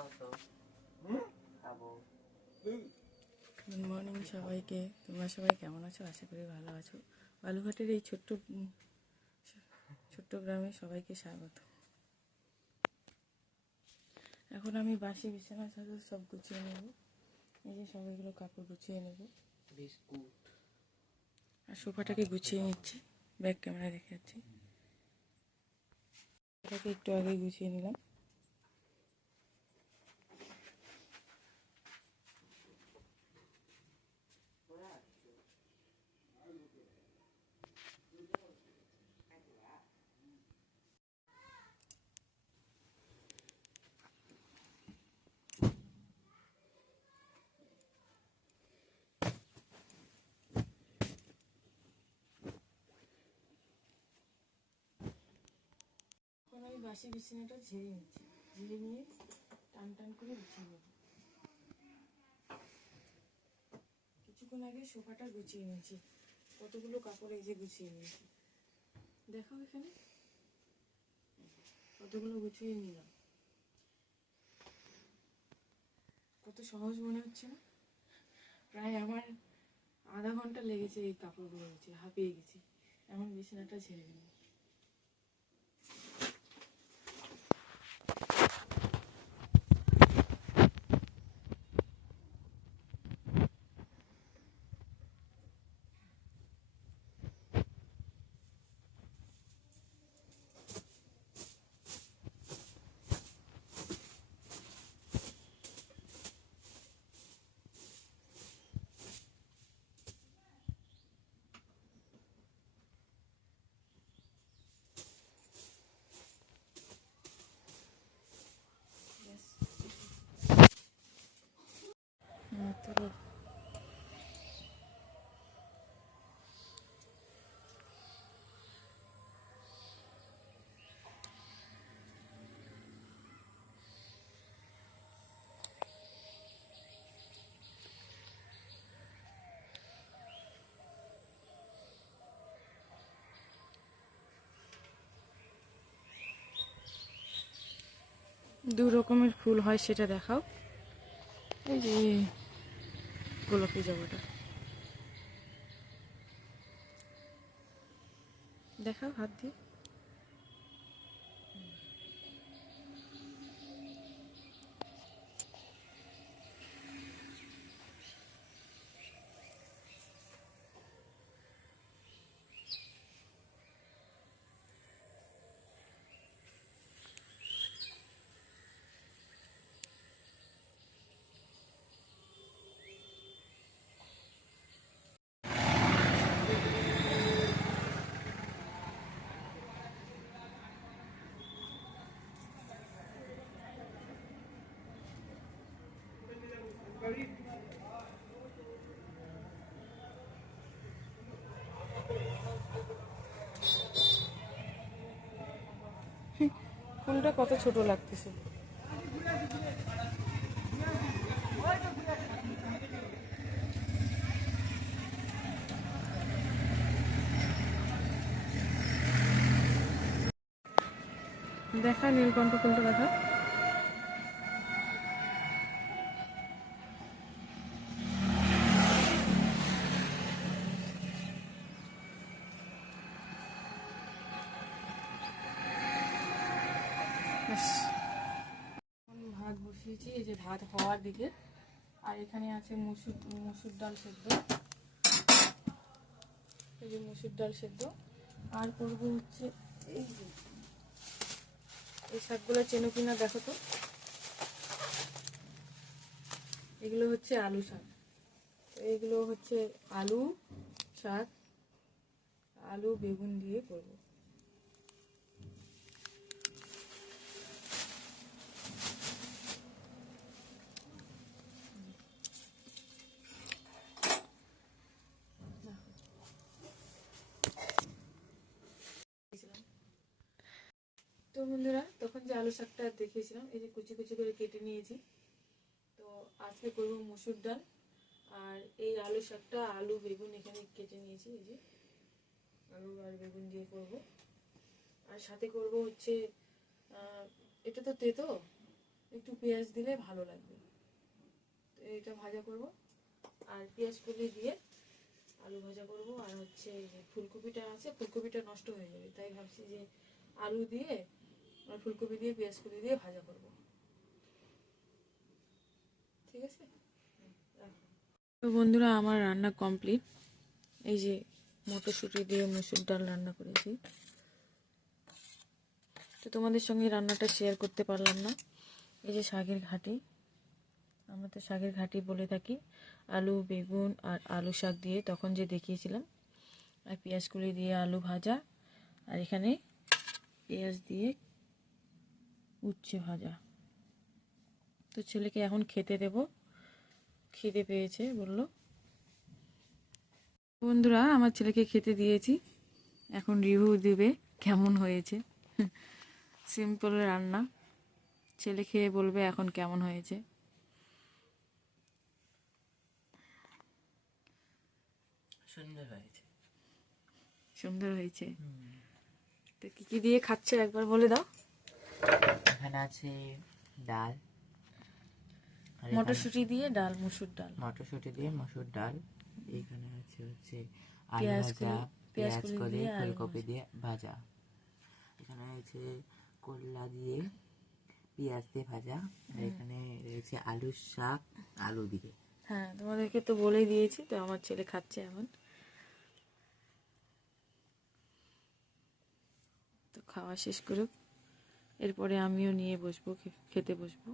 Good morning সবাইকে। তোমরা সবাই কেমন আছো? আশা করি ভালো আছো। বালুঘাটের এই ছোট্ট গ্রামে সবাইকে স্বাগত। এখন আমি বাসি বিছানা চাদর সব গুছিয়ে নেব। এই যে সবাইগুলো কাপড় গুছিয়ে নেব, বিস্কুট আর সোফাটাকে গুছিয়ে নিচ্ছি। ব্যাক ক্যামেরা দেখে যাচ্ছি, এটাকে একটু আগে গুছিয়ে নিলাম। এখন আমি বাসি বিছানাটা ঝেড়ে নিচ্ছি, ঝেড়ে নিয়ে টান টান করে গুছিয়ে নেব। কিছুক্ষণ আগে সোফাটা গুছিয়ে নিয়েছি, কতগুলো কাপড় এই যে গুছিয়ে নিয়েছি। দেখো এখানে কতগুলো গুছিয়ে নিলাম। কত সহজ মনে হচ্ছে না? প্রায় আমার আধা ঘন্টা লেগেছে এই কাপড়গুলো গুছিয়ে, হাঁপিয়ে গেছি। এখন বিছানাটা ঝেড়ে নিই। তো দু রকমের ফুল হয় সেটা দেখাও। এই যে গোলাপি জবাটা দেখাও হাত দিয়ে। ফুলটা কত ছোট লাগতেছে। দেখা নীলকণ্ঠ ফুলটা দেখা। ভাত বসিয়েছি, এই যে ভাত হওয়ার দিকে। আর এখানে আছে মসুর ডাল সেদ্ধ, এই যে মসুর ডাল সেদ্ধ। আর করবো হচ্ছে এই যে এই শাকগুলো চেনো কিনা দেখো তো। এগুলো হচ্ছে আলু শাক। এইগুলো হচ্ছে আলু শাক, আলু বেগুন দিয়ে করবো। তো বন্ধুরা, তখন যে আলু শাকটা দেখিয়েছিলাম, এই যে কুচি কুচি করে কেটে নিয়েছি। তো আজকে করবো মসুর ডাল, আর এই আলু শাকটা আলু বেগুন এখানে কেটে নিয়েছি, এই যে আলু আর বেগুন দিয়ে করব। আর সাথে করব হচ্ছে এটা তো তেতো, একটু পেঁয়াজ দিলে ভালো লাগবে। তো এটা ভাজা করব, আর পেঁয়াজ কলি দিয়ে আলু ভাজা করব। আর হচ্ছে এই যে ফুলকপিটা আছে, ফুলকপিটা নষ্ট হয়ে যাবে, তাই ভাবছি যে আলু দিয়ে আর ফুলকপি দিয়ে পেঁয়াজ কলি দিয়ে ভাজা করব। ঠিক আছে, তো বন্ধুরা আমার রান্না কমপ্লিট। এই যে মটরশুঁটি দিয়ে মসুর ডাল রান্না করেছি। তো তোমাদের সঙ্গে রান্নাটা শেয়ার করতে পারলাম না। এই যে শাকের ঘাটি, আমরা তো শাকের ঘাটি বলে থাকি, আলু বেগুন আর আলু শাক দিয়ে তখন যে দেখিয়েছিলাম, আর পেঁয়াজগুলি দিয়ে আলু ভাজা, আর এখানে পেঁয়াজ দিয়ে উচ্ছে ভাজা। তো ছেলেকে এখন খেতে দেব, খিদে পেয়েছে বললো। বন্ধুরা আমার ছেলেকে খেতে দিয়েছি, এখন রিভিউ দেবে কেমন হয়েছে। সিম্পল রান্না, ছেলে খেয়ে বলবে এখন কেমন হয়েছে। সুন্দর হয়েছে। সুন্দর হয়েছে। তো কি কি দিয়ে খাচ্ছে একবার বলে দাও। এখানে আছে ডাল, মটরশুঁটি দিয়ে ডাল, মসুর ডাল, মটরশুঁটি দিয়ে মসুর ডাল। এখানে হচ্ছে আলু পেঁয়াজ ভাজা, পেঁয়াজ কলি করে দিয়ে আলু ফুলকপি দিয়ে ভাজা। এখানে আছে করলা দিয়ে পেঁয়াজ দিয়ে ভাজা। আর এখানে রয়েছে আলুর শাক আলু দিয়ে। হ্যাঁ তোমাদেরকে তো বলেই দিয়েছি। তো আমার ছেলে খাচ্ছে এখন, তো খাওয়া শেষ করুক, এরপরে আমিও নিয়ে বসবো, খেতে বসবো।